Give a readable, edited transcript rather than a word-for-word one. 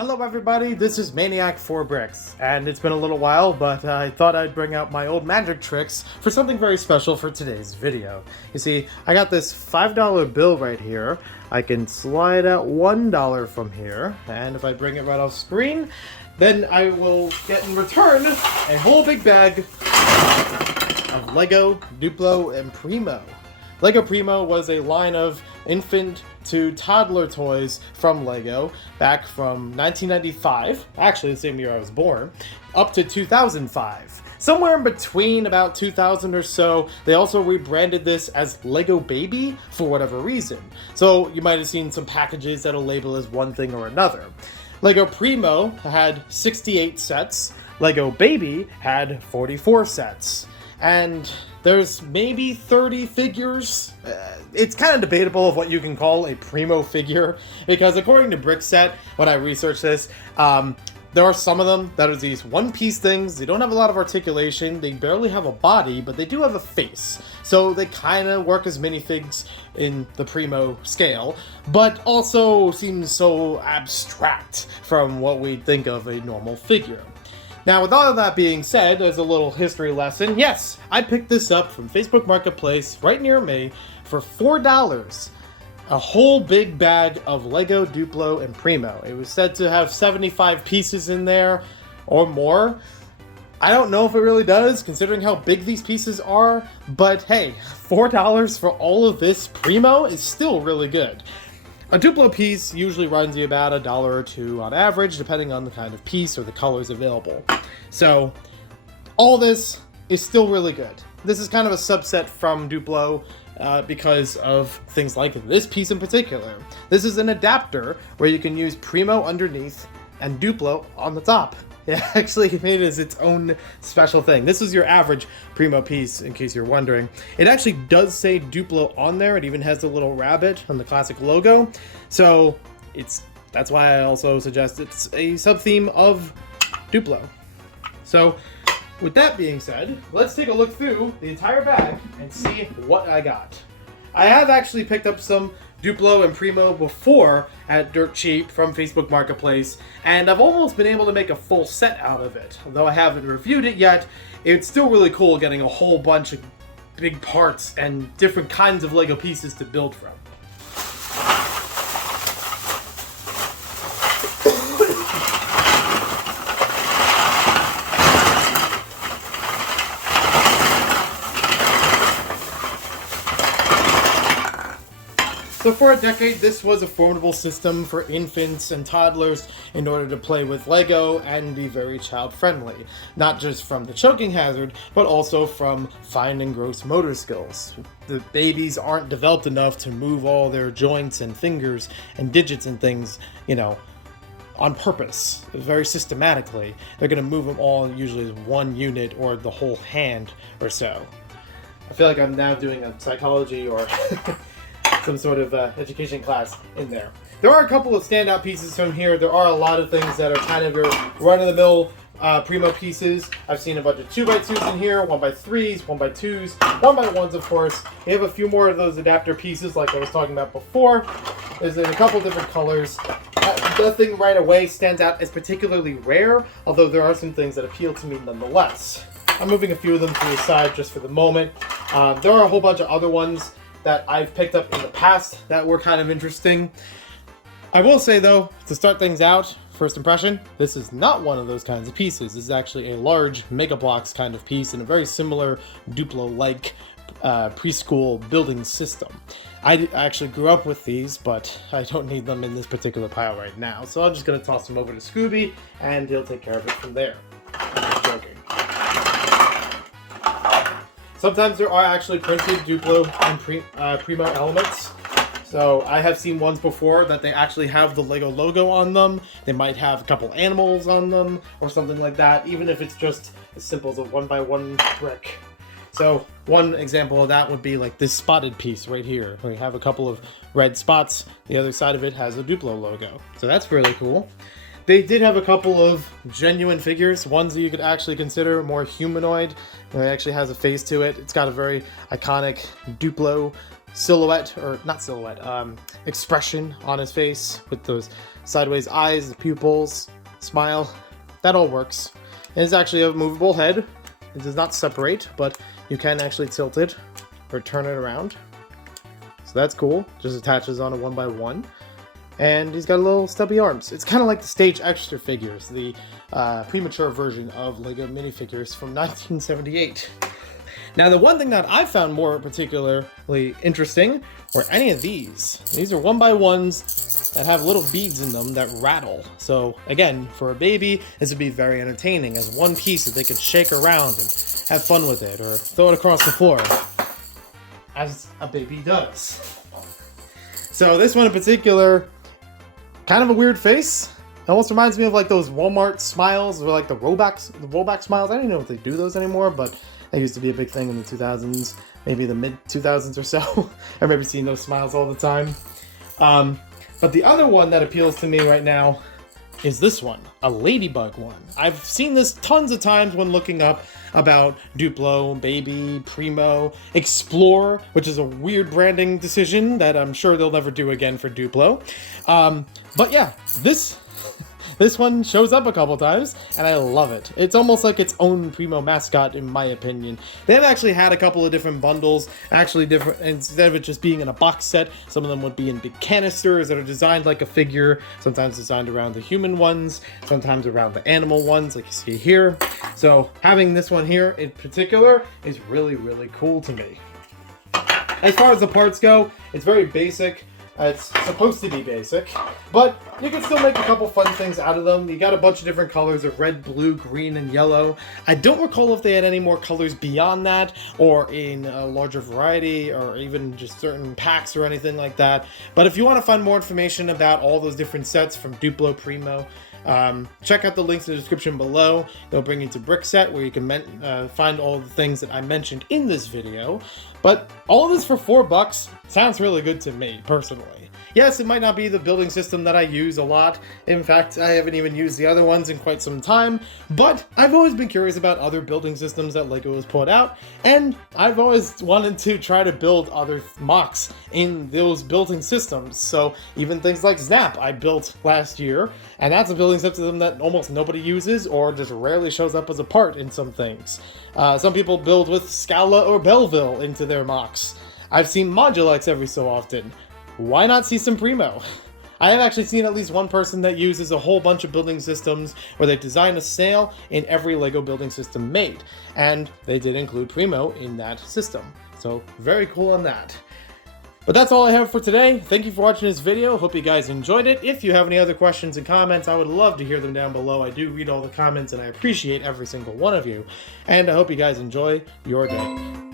Hello everybody, this is Maniac4Bricks, and it's been a little while, but I thought I'd bring out my old magic tricks for something very special for today's video. You see, I got this $5 bill right here. I can slide out $1 from here, and if I bring it right off screen, then I will get in return a whole big bag of Lego, Duplo, and Primo. Lego Primo was a line of infant to toddler toys from Lego back from 1995, actually the same year I was born, up to 2005. Somewhere in between about 2000 or so, they also rebranded this as Lego Baby for whatever reason. So you might have seen some packages that'll label as one thing or another. Lego Primo had 68 sets, Lego Baby had 44 sets. And there's maybe 30 figures. It's kind of debatable of what you can call a Primo figure, because according to Brickset, when I researched this, there are some of them that are these one-piece things. They don't have a lot of articulation, they barely have a body, but they do have a face. So they kind of work as minifigs in the Primo scale, but also seem so abstract from what we'd think of a normal figure. Now, with all of that being said, as a little history lesson, yes, I picked this up from Facebook Marketplace right near me for $4. A whole big bag of Lego, Duplo, and Primo. It was said to have 75 pieces in there or more. I don't know if it really does, considering how big these pieces are, but hey, $4 for all of this Primo is still really good. A Duplo piece usually runs you about $1 or $2 on average, depending on the kind of piece or the colors available. So, all this is still really good. This is kind of a subset from Duplo because of things like this piece in particular. This is an adapter where you can use Primo underneath and Duplo on the top. It actually made it as its own special thing. This is your average Primo piece, in case you're wondering. It actually does say Duplo on there. It even has the little rabbit on the classic logo. So that's why I also suggest it's a sub-theme of Duplo. So with that being said, let's take a look through the entire bag and see what I got. I have actually picked up some Duplo and Primo before at Dirt Cheap from Facebook Marketplace, and I've almost been able to make a full set out of it. Although I haven't reviewed it yet, it's still really cool getting a whole bunch of big parts and different kinds of Lego pieces to build from. So for a decade, this was a formidable system for infants and toddlers in order to play with Lego and be very child-friendly. Not just from the choking hazard, but also from fine and gross motor skills. The babies aren't developed enough to move all their joints and fingers and digits and things, on purpose, very systematically. They're going to move them all usually as one unit or the whole hand or so. I feel like I'm now doing a psychology or some sort of education class in there. There are a couple of standout pieces from here. There are a lot of things that are kind of your run-of-the-mill Primo pieces. I've seen a bunch of 2x2s in here, 1x3s, 1x2s, 1x1s of course. We have a few more of those adapter pieces like I was talking about before. There's in a couple different colors. Nothing right away stands out as particularly rare, although there are some things that appeal to me nonetheless. I'm moving a few of them to the side just for the moment. There are a whole bunch of other ones that I've picked up in the past that were kind of interesting. I will say though, to start things out, first impression, this is not one of those kinds of pieces. This is actually a large Mega Bloks kind of piece in a very similar Duplo-like preschool building system. I actually grew up with these, but I don't need them in this particular pile right now. So I'm just going to toss them over to Scooby and he'll take care of it from there. I'm just joking. Sometimes there are actually printed Duplo and Primo elements. So I have seen ones before that they actually have the Lego logo on them. They might have a couple animals on them or something like that, even if it's just as simple as a 1x1 brick. So one example of that would be like this spotted piece right here. We have a couple of red spots. The other side of it has a Duplo logo. So that's really cool. They did have a couple of genuine figures, ones that you could actually consider more humanoid. It actually has a face to it. It's got a very iconic Duplo silhouette, or not silhouette, expression on his face with those sideways eyes, the pupils, smile. That all works. And it's actually a movable head. It does not separate, but you can actually tilt it or turn it around. So that's cool. Just attaches on a 1x1. And he's got a little stubby arms. It's kind of like the Stage Extra figures, the premature version of LEGO minifigures from 1978. Now, the one thing that I found more particularly interesting were any of these. These are 1x1s that have little beads in them that rattle. So again, for a baby, this would be very entertaining as one piece that they could shake around and have fun with it, or throw it across the floor, as a baby does. So this one in particular, kind of a weird face. It almost reminds me of like those Walmart smiles, or like the rollback smiles. I don't even know if they do those anymore, but they used to be a big thing in the 2000s, maybe the mid 2000s or so. I remember seeing those smiles all the time. But the other one that appeals to me right now is this one, a ladybug one. I've seen this tons of times when looking up about Duplo, Baby, Primo, Explore, which is a weird branding decision that I'm sure they'll never do again for Duplo. But yeah, this one shows up a couple times, and I love it. It's almost like its own Primo mascot, in my opinion. They've actually had a couple of different bundles, actually different, instead of it just being in a box set, some of them would be in big canisters that are designed like a figure, sometimes designed around the human ones, sometimes around the animal ones, like you see here. So having this one here in particular is really, really cool to me. As far as the parts go, it's very basic. It's supposed to be basic, but you can still make a couple fun things out of them. You got a bunch of different colors of red, blue, green, and yellow. I don't recall if they had any more colors beyond that, or in a larger variety, or even just certain packs or anything like that. But if you want to find more information about all those different sets from Duplo, Primo, check out the links in the description below. They'll bring you to Brickset, where you can find all the things that I mentioned in this video. But all of this for $4 sounds really good to me, personally. Yes, it might not be the building system that I use a lot. In fact, I haven't even used the other ones in quite some time, but I've always been curious about other building systems that LEGO has put out, and I've always wanted to try to build other MOCs in those building systems. So even things like Snap I built last year, and that's a building system that almost nobody uses or just rarely shows up as a part in some things. Some people build with Scala or Belleville into their MOCs. I've seen Modulex every so often. Why not see some Primo? I have actually seen at least one person that uses a whole bunch of building systems where they design a snail in every LEGO building system made. And they did include Primo in that system. So very cool on that. But that's all I have for today. Thank you for watching this video. Hope you guys enjoyed it. If you have any other questions and comments, I would love to hear them down below. I do read all the comments and I appreciate every single one of you. And I hope you guys enjoy your day.